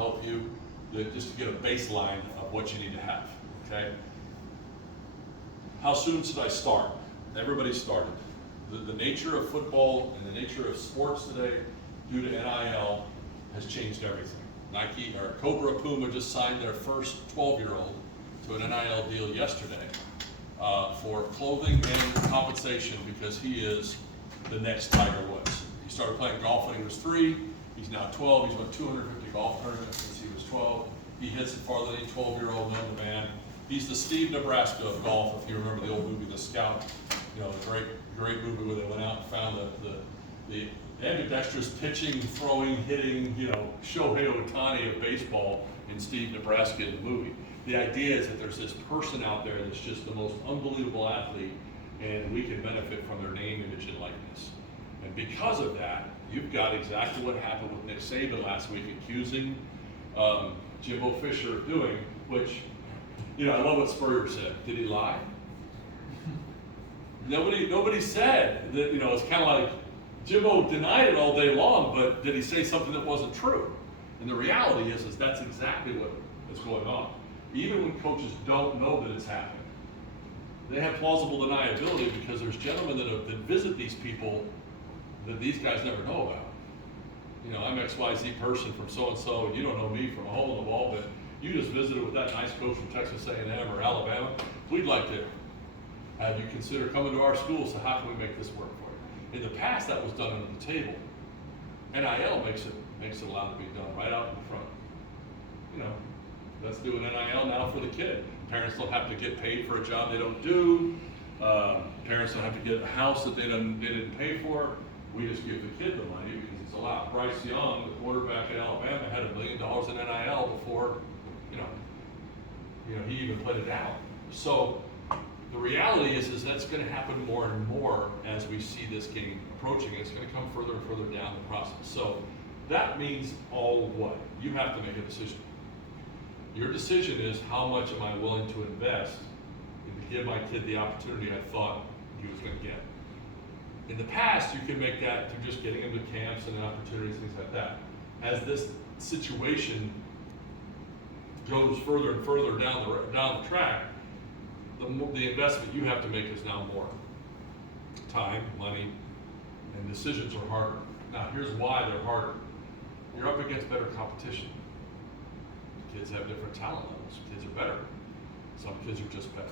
help you, just to get a baseline of what you need to have, okay? How soon should I start? Everybody started. The nature of football and the nature of sports today, due to NIL, has changed everything. Nike, or Cobra Puma just signed their first 12-year-old to an NIL deal yesterday for clothing and compensation, because he is the next Tiger Woods. He started playing golf when he was 3. He's now 12. He's won 250 golf tournaments since he was 12. He hits it farther than any 12-year-old known to man. He's the Steve Nebraska of golf, if you remember the old movie, The Scout. You know, the great movie where they went out and found the ambidextrous pitching, throwing, hitting, you know, Shohei Ohtani of baseball in Steve Nebraska in the movie. The idea is that there's this person out there that's just the most unbelievable athlete, and we can benefit from their name, image, and likeness. And because of that, you've got exactly what happened with Nick Saban last week, accusing Jimbo Fisher of doing, which, you know, I love what Spurrier said. Did he lie? Nobody said that, you know, it's kind of like Jimbo denied it all day long, but did he say something that wasn't true? And the reality is that's exactly what is going on. Even when coaches don't know that it's happening, they have plausible deniability, because there's gentlemen that visit these people that these guys never know about. You know, I'm XYZ person from so-and-so, and you don't know me from a hole in the wall, but you just visited with that nice coach from Texas A&M or Alabama. We'd like to have you consider coming to our school, so how can we make this work for you? In the past, that was done under the table. NIL makes it allowed to be done right out in front. You know, let's do an NIL now for the kid. Parents don't have to get paid for a job they don't do. Parents don't have to get a house that they didn't pay for. We just give the kid the money because it's allowed. Bryce Young, the quarterback at Alabama, had $1 million in NIL before, you know, he even put it out. So the reality is that's going to happen more and more as we see this game approaching. It's going to come further and further down the process. So that means all of what? You have to make a decision. Your decision is, how much am I willing to invest to give my kid the opportunity I thought he was going to get? In the past, you can make that through just getting him to camps and opportunities, things like that. As this situation goes further and further down the track, the investment you have to make is now more. Time, money, and decisions are harder. Now, here's why they're harder. You're up against better competition. Kids have different talent levels. Kids are better. Some kids are just better.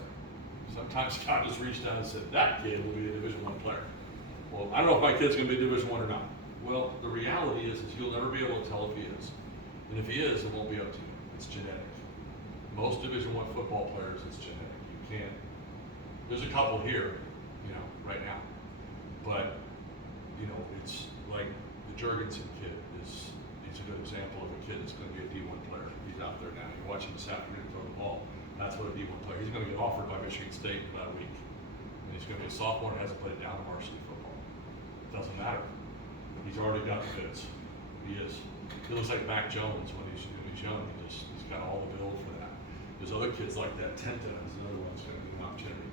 Sometimes God just reached down and said, that kid will be a Division I player. Well, I don't know if my kid's going to be a Division I or not. Well, the reality is you'll never be able to tell if he is. And if he is, it won't be up to you. It's genetic. Most Division I football players, it's genetic. You can't. There's a couple here, you know, right now. But, you know, it's like the Jurgensen kid he's a good example of a kid that's going to be a D1 player. He's out there now. You're watching this afternoon throw the ball. That's what a D1 player. He's going to get offered by Michigan State in about a week. And he's going to be a sophomore and hasn't played down to varsity football. It doesn't matter. He's already got the goods. He is. He looks like Mac Jones when he's young. He's got all the build for that. There's other kids like that. Tenta is another one that's going to get an opportunity.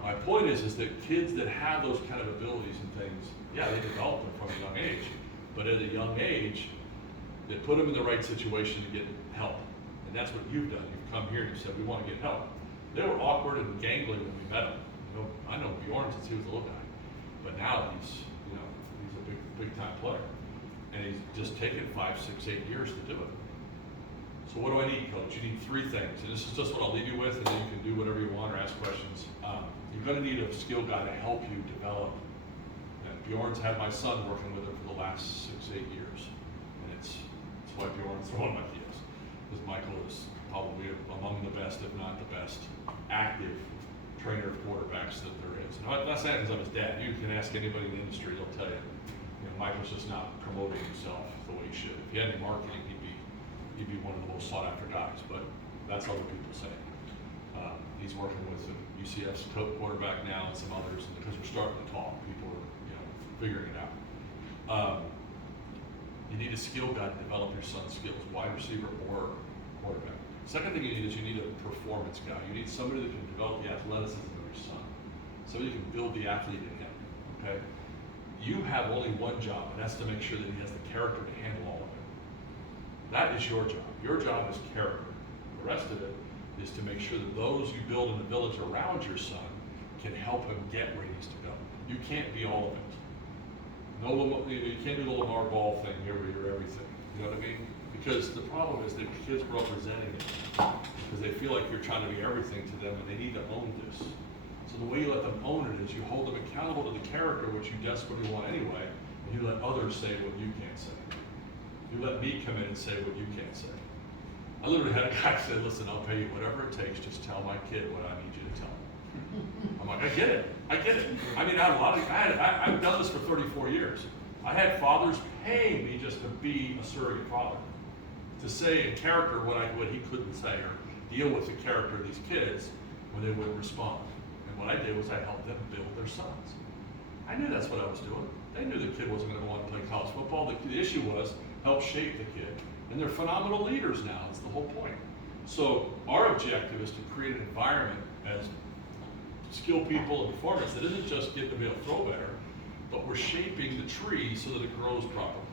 My point is that kids that have those kind of abilities and things, yeah, they develop them from a young age. But at a young age, they put them in the right situation to get help. And that's what you've done. You've come here and you said, we want to get help. They were awkward and gangly when we met them. You know, I know Bjorn since he was a little guy. But now he's a big time player. And he's just taken 5, 6, 8 years to do it. So what do I need, coach? You need 3 things. And this is just what I'll leave you with, and then you can do whatever you want or ask questions. You're going to need a skill guy to help you develop. And Bjorn's had my son working with him for the last 6, 8 years. And it's why Bjorn's one of my heroes. Because Michael is probably among the best, if not the best, active trainer of quarterbacks that there is. And I'm not saying because I'm his dad. You can ask anybody in the industry, they'll tell you. Michael's just not promoting himself the way he should. If he had any marketing, he'd be one of the most sought after guys, but that's other people say. He's working with UCF's quarterback now and some others, and because we're starting to talk, people are figuring it out. You need a skill guy to develop your son's skills, wide receiver or quarterback. Second thing you need is you need a performance guy. You need somebody that can develop the athleticism of your son. Somebody who can build the athlete in him, okay? You have only one job, and that's to make sure that he has the character to handle all of it. That is your job. Your job is character. The rest of it is to make sure that those you build in the village around your son can help him get where he needs to go. You can't be all of it. You can't do the Lamar Ball thing here where you're everything. You know what I mean? Because the problem is that kids grow up resenting it because they feel like you're trying to be everything to them and they need to own this. So the way you let them own it is you hold them accountable to the character, which you desperately want anyway, and you let others say what you can't say. You let me come in and say what you can't say. I literally had a guy say, listen, I'll pay you whatever it takes, just tell my kid what I need you to tell him. I'm like, I get it. I mean, I've done this for 34 years. I had fathers pay me just to be a surrogate father, to say in character what he couldn't say, or deal with the character of these kids when they wouldn't respond. And what I did was I helped them build their sons. I knew that's what I was doing. They knew the kid wasn't going to want to play college football. The issue was help shape the kid. And they're phenomenal leaders now. That's the whole point. So our objective is to create an environment as skilled people and performance that isn't just get to be able to throw better, but we're shaping the tree so that it grows properly.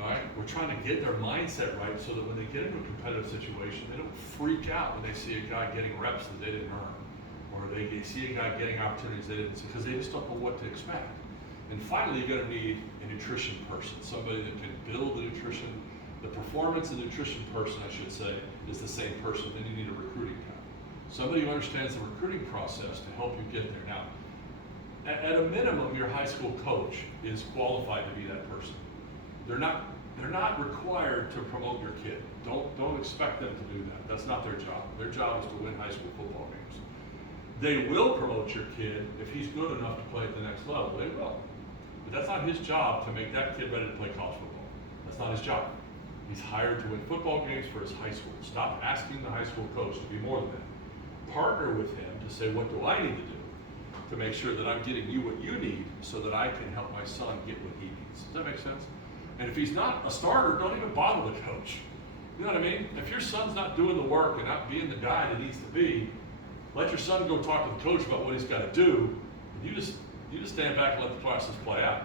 All right? We're trying to get their mindset right so that when they get into a competitive situation, they don't freak out when they see a guy getting reps that they didn't earn, or they see a guy getting opportunities they didn't see, because they just don't know what to expect. And finally, you're going to need a nutrition person, somebody that can build the nutrition. The performance and nutrition person, I should say, is the same person. Then you need a recruiting guy. Somebody who understands the recruiting process to help you get there. Now, at a minimum, your high school coach is qualified to be that person. They're not required to promote your kid. Don't expect them to do that. That's not their job. Their job is to win high school football games. They will promote your kid if he's good enough to play at the next level. They will. But that's not his job to make that kid ready to play college football. That's not his job. He's hired to win football games for his high school. Stop asking the high school coach to be more than that. Partner with him to say, what do I need to do to make sure that I'm getting you what you need so that I can help my son get what he needs? Does that make sense? And if he's not a starter, don't even bother the coach. You know what I mean? If your son's not doing the work and not being the guy that needs to be, let your son go talk to the coach about what he's got to do. And you just stand back and let the process play out.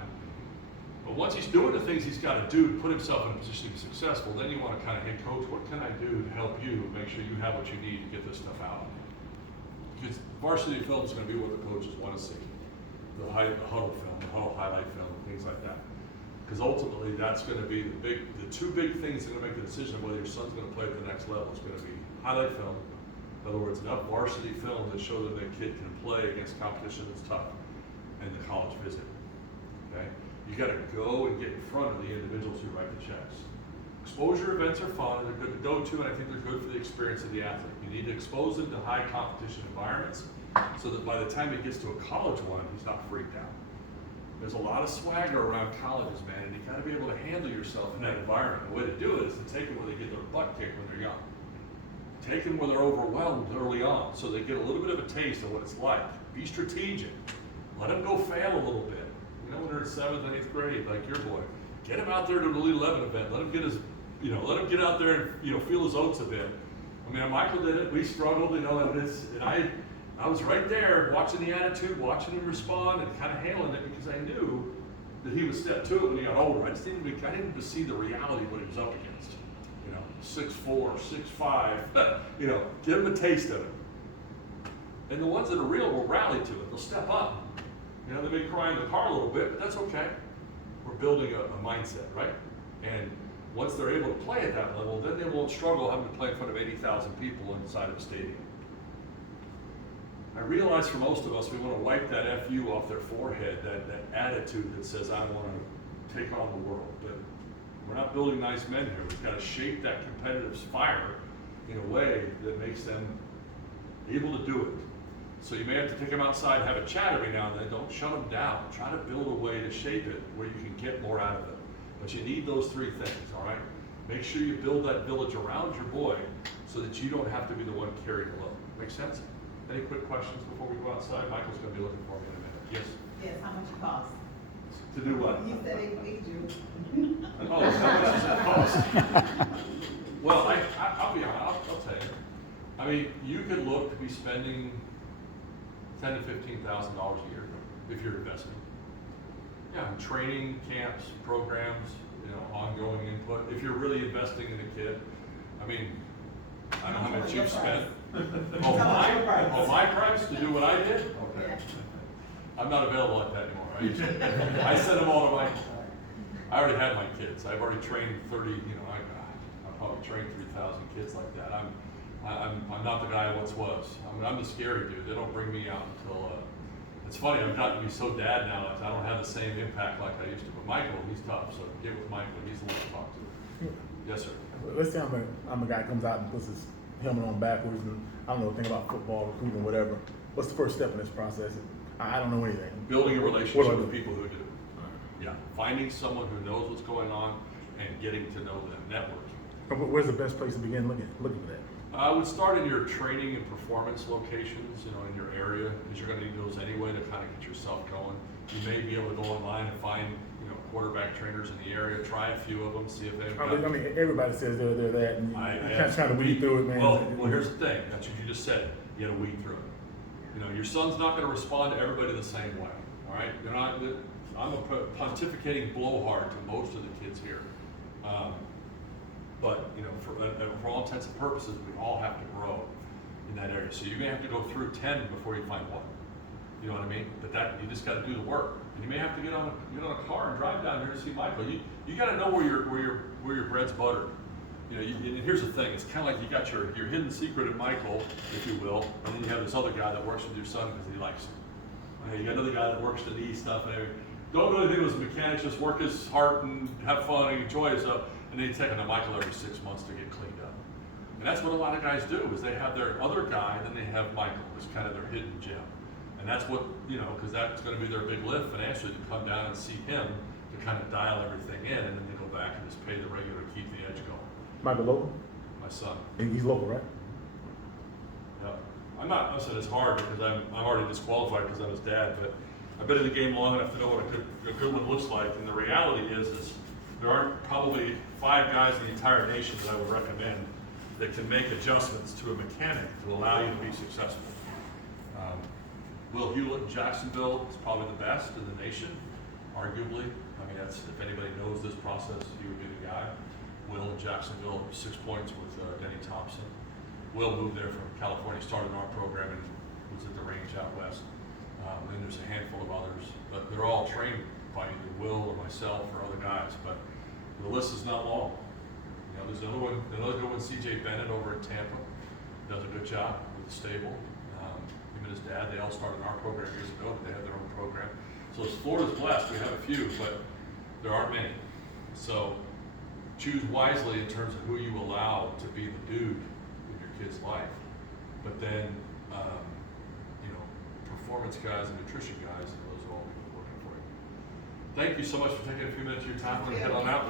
But once he's doing the things he's got to do to put himself in a position to be successful, then you want to kind of, hey coach, what can I do to help you make sure you have what you need to get this stuff out? Because varsity film is going to be what the coaches want to see. The huddle film, the huddle highlight film, and things like that. Because ultimately that's going to be the two big things that are going to make the decision of whether your son's going to play at the next level. It's going to be highlight film. In other words, enough varsity film that show that that kid can play against competition that's tough, and the college visit. Okay? You got to go and get in front of the individuals who write the checks. Exposure events are fun, and they're good to go to, and I think they're good for the experience of the athlete. You need to expose them to high competition environments so that by the time he gets to a college one, he's not freaked out. There's a lot of swagger around colleges, man, and you got to be able to handle yourself in that environment. The way to do it is to take them where they get their butt kicked when they're young. Take them where they're overwhelmed early on so they get a little bit of a taste of what it's like. Be strategic. Let them go fail a little bit. You know, when they're in 7th and 8th grade, like your boy, get him out there to an Elite 11 event. Let him get let him get out there and, feel his oats a bit. I mean, Michael did it. We struggled, and I was right there watching the attitude, watching him respond, and kind of handling it because I knew that he would step to it when he got older. I didn't even see the reality of what he was up against. 6'4", 6'5", give him a taste of it. And the ones that are real will rally to it. They'll step up. They may cry in the car a little bit, but that's okay. We're building a mindset, right? And once they're able to play at that level, then they won't struggle having to play in front of 80,000 people inside of a stadium. I realize for most of us, we want to wipe that FU off their forehead, that attitude that says, I want to take on the world. But we're not building nice men here. We've got to shape that competitive fire in a way that makes them able to do it. So you may have to take them outside and have a chat every now and then. Don't shut them down. Try to build a way to shape it where you can get more out of it. But you need those three things, all right? Make sure you build that village around your boy so that you don't have to be the one carrying the load. Make sense? Any quick questions before we go outside? Michael's going to be looking for me in a minute. Yes? Yes, how much it costs? To do what? You said it paid you. Oh, how much does it cost? Well, I'll be honest, I'll tell you. I mean, you could look to be spending $10,000 to $15,000 a year if you're investing. Yeah, training, camps, programs, ongoing input. If you're really investing in a kid, I mean, I don't know how much you've spent. My price to do what I did? Yeah. I'm not available like that anymore. I sent them all to I already had my kids. I've already trained 30, I probably trained 3,000 kids like that. I'm not the guy I once was. I'm the scary dude. They don't bring me out until, it's funny, I've gotten to be so dad now that I don't have the same impact like I used to. But Michael, he's tough, so get with Michael. He's the one to talk to. Yes, sir. Let's say I'm a guy who comes out and puts his helmet on backwards and I don't know, think about football, recruiting, whatever. What's the first step in this process? I don't know anything. Building a What relationship do I with do? people who do. Yeah, finding someone who knows what's going on and getting to know them, networking. Where's the best place to begin looking for that? I would start in your training and performance locations, in your area, because you're going to need those anyway to kind of get yourself going. You may be able to go online and find, quarterback trainers in the area. Try a few of them, see if they've got. I mean, everybody says they're that, and you're kind of trying to weed through it, man. Well, here's the thing. That's what you just said. You got to weed through it. Your son's not going to respond to everybody the same way. All right, they're not. I'm a pontificating blowhard to most of the kids here. But for all intents and purposes, we all have to grow in that area. So you may have to go through 10 before you find one. You know what I mean? But you just got to do the work. And you may have to get on a car and drive down here to see Michael. You got to know where your bread's buttered. And here's the thing. It's kind of like you got your hidden secret in Michael, if you will, and then you have this other guy that works with your son because he likes him. You got another guy that works the knee stuff and everything. Don't really think it was a mechanic, just work his heart and have fun and enjoy himself. And then you take him to Michael every 6 months to get cleaned up. And that's what a lot of guys do, is they have their other guy, and then they have Michael, who's kind of their hidden gem. And that's what, because that's going to be their big lift financially, to come down and see him, to kind of dial everything in, and then they go back and just pay the regular, keep the edge going. Michael local? My son. He's local, right? Yep. I said it's hard because I'm already disqualified because I'm his dad, but I've been in the game long enough to know what a good one looks like. And the reality is there aren't probably 5 guys in the entire nation that I would recommend that can make adjustments to a mechanic to allow you to be successful. Will Hewlett in Jacksonville is probably the best in the nation, arguably. I mean, if anybody knows this process, he would be the guy. Will in Jacksonville, 6 points with Denny Thompson. Will moved there from California, started our program and was at the range out west. Then there's a handful of others, but they're all trained by either Will or myself or other guys, but the list is not long. There's another good one, CJ Bennett over in Tampa, does a good job with the stable. Him and his dad, they all started our program years ago, but they have their own program. So as Florida's blessed, we have a few, but there aren't many. So choose wisely in terms of who you allow to be the dude in your kid's life. But then, performance guys and nutrition guys, and those are all people working for you. Thank you so much for taking a few minutes of your time. We're going to head on out.